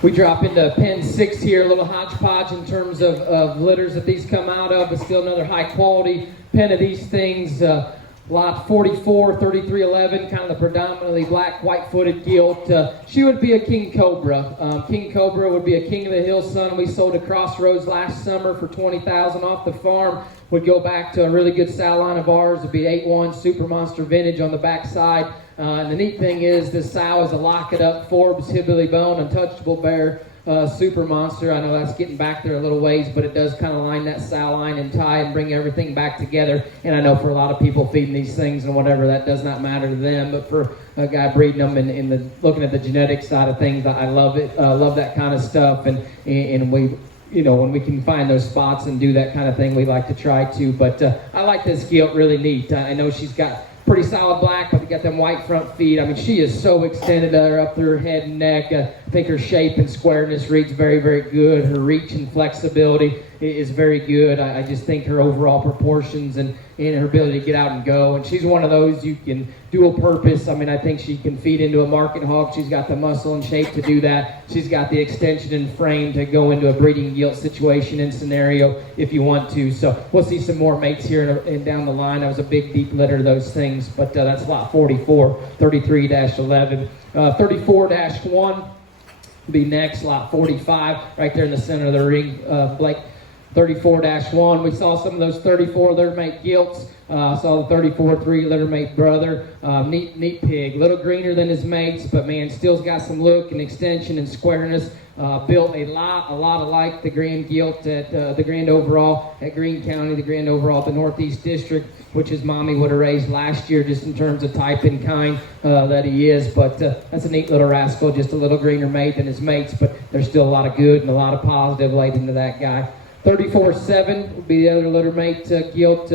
We drop into pen 6 here, a little hodgepodge in terms of litters that these come out of, but still another high quality pen of these things. Lot 44, 3311, kind of the predominantly black, white-footed gilt. She would be a King Cobra. King Cobra would be a King of the Hill son. We sold a Crossroads last summer for $20,000 off the farm. Would go back to a really good sow line of ours. It'd be 8-1 Super Monster Vintage on the backside. And the neat thing is this sow is a Lock It Up Forbes Hillbilly Bone Untouchable Bear Super Monster. I know that's getting back there a little ways, but it does kind of line that sow line and tie and bring everything back together. And I know for a lot of people feeding these things and whatever, that does not matter to them. But for a guy breeding them and looking at the genetic side of things, I love it. Love that kind of stuff. And we, you know, when we can find those spots and do that kind of thing, we like to try to. But I like this gilt, really neat. I know she's got pretty solid black, but got them white front feet. I mean, she is so extended up through her head and neck. I think her shape and squareness reads very, very good. Her reach and flexibility is very good. I just think her overall proportions and her ability to get out and go. And she's one of those you can dual purpose. I mean, I think she can feed into a market hog. She's got the muscle and shape to do that. She's got the extension and frame to go into a breeding gilt situation and scenario if you want to. So we'll see some more mates here and down the line. That was a big, deep litter of those things. But that's lot 44, 33-11. 34-1 will be next, lot 45, right there in the center of the ring. Blake, 34-1. We saw some of those 34 litter mate gilts. Saw the 34-3 litter mate brother. Neat pig. Little greener than his mates, but man, still's got some look and extension and squareness. Built a lot alike the Grand Gilt at the Grand Overall at Greene County, the Grand Overall at the Northeast District, which his mommy would have raised last year, just in terms of type and kind that he is. But that's a neat little rascal, just a little greener mate than his mates, but there's still a lot of good and a lot of positive laid into that guy. 34-7 would be the other litter mate gilt.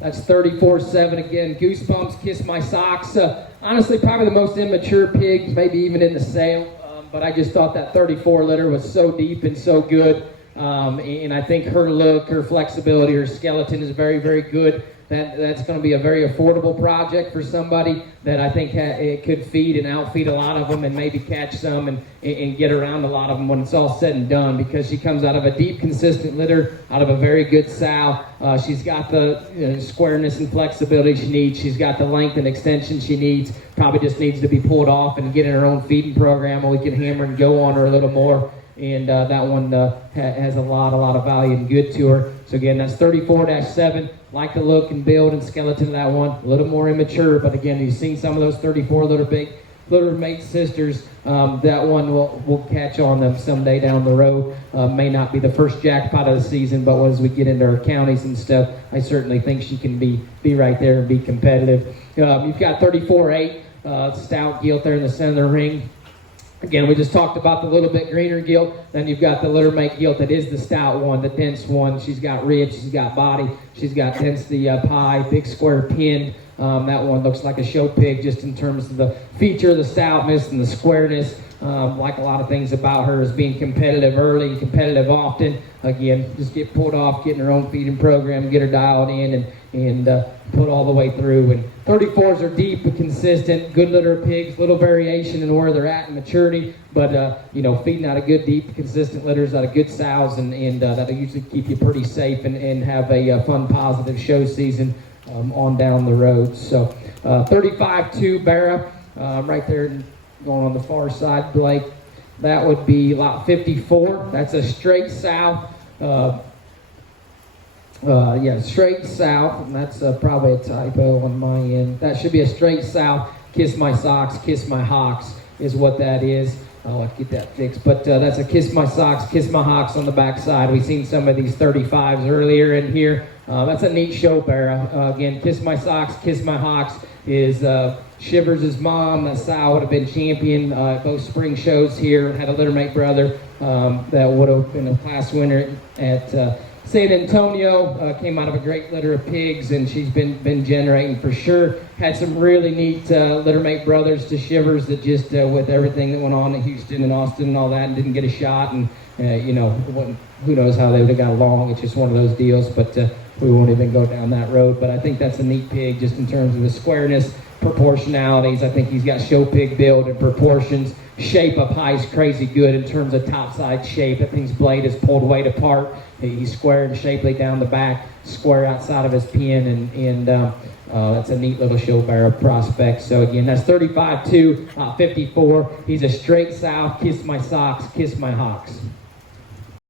That's 34-7 again. Goosebumps, Kiss My Socks. Honestly, probably the most immature pig, maybe even in the sale. But I just thought that 34 litter was so deep and so good. And I think her look, her flexibility, her skeleton is very, very good. That's going to be a very affordable project for somebody that I think it could feed and outfeed a lot of them and maybe catch some and get around a lot of them when it's all said and done, because she comes out of a deep, consistent litter, out of a very good sow. She's got the squareness and flexibility she needs. She's got the length and extension she needs. Probably just needs to be pulled off and get in her own feeding program, and we can hammer and go on her a little more. And that one has a lot of value and good to her. So again, that's 34-7. Like the look and build and skeleton of that one. A little more immature, but again, you've seen some of those 34 litter mate sisters. That one will catch on them someday down the road. May not be the first jackpot of the season, but as we get into our counties and stuff, I certainly think she can be right there and be competitive. You've got 34-8 stout gilt there in the center of the ring. Again, we just talked about the little bit greener gilt. Then you've got the litter mate gilt that is the stout one, the dense one. She's got rib, she's got body, she's got density pie, big square pin. That one looks like a show pig just in terms of the feature, the stoutness, and the squareness. Like a lot of things about her is being competitive early and competitive often. Again, just get pulled off, get in her own feeding program, get her dialed in, and put all the way through. And 34s are deep and consistent, good litter of pigs, little variation in where they're at in maturity, but feeding out of good, deep, consistent litters out of good sows, and that'll usually keep you pretty safe and have a fun, positive show season on down the road. So 35-2 Barra, right there going on the far side, Blake. That would be lot 54. That's a straight south. Straight south, and that's probably a typo on my end. That should be a straight south. Kiss My Socks, Kiss My Hawks is what that is. I'll have to get that fixed. But that's a Kiss My Socks, Kiss My Hawks on the backside. We've seen some of these 35s earlier in here. That's a neat show, Barra. Again, Kiss My Socks, Kiss My Hawks is Shivers' mom. That sow would have been champion both spring shows here. Had a littermate brother that would have been a class winner at San Antonio. Came out of a great litter of pigs, and she's been generating for sure. Had some really neat littermate brothers to Shivers that just with everything that went on in Houston and Austin and all that, and didn't get a shot, and who knows how they would have got along. It's just one of those deals, but we won't even go down that road. But I think that's a neat pig just in terms of the squareness proportionalities. I think he's got show pig build and proportions. Shape up high is crazy good in terms of topside shape. That thing's blade is pulled way apart. He's square and shapely down the back, square outside of his pin, and that's a neat little show barrel prospect. So again, that's 35-2, 54. He's a straight south. Kiss my socks, kiss my hocks.